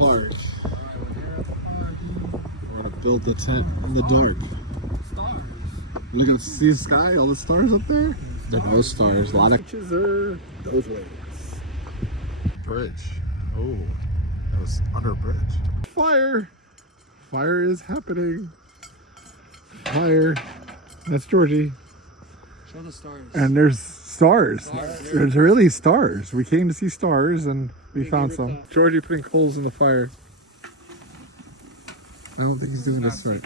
park. We're gonna build the tent in the dark. Stars. Look at the sky, all the stars up there. There are no stars. A lot of pictures are those ways. Bridge. Oh, that was under a bridge. Fire! Fire is happening. Fire. That's Georgie. Show the stars. And there's stars. Stars. There's really stars. We came to see stars and we found some. Georgie putting coals in the fire. I don't think he's doing this right.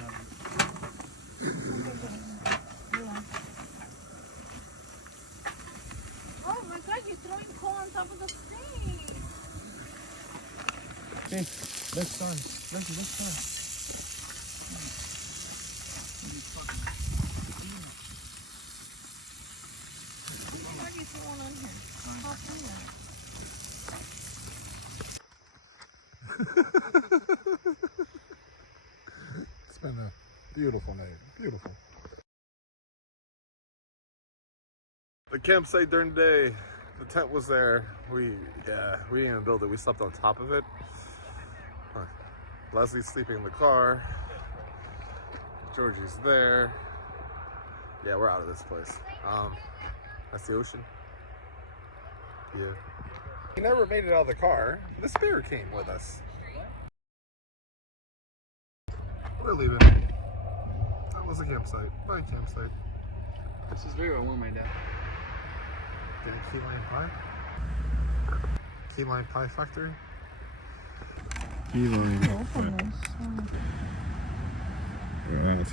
Oh my god, you're throwing coal on top of the thing. Hey, look stars. Look stars. What are you throwing on here? Hop in there. It's been a beautiful night. Beautiful. The campsite during the day, the tent was there. We didn't even build it. We slept on top of it. Leslie's sleeping in the car. Georgie's there. Yeah, we're out of this place. That's the ocean. Yeah. He never made it out of the car. The spare came with us. We're leaving. That was a campsite. Bye, campsite. This is very warm right now. Get a key lime pie? Key lime pie factory? Key lime. Open this. Alright.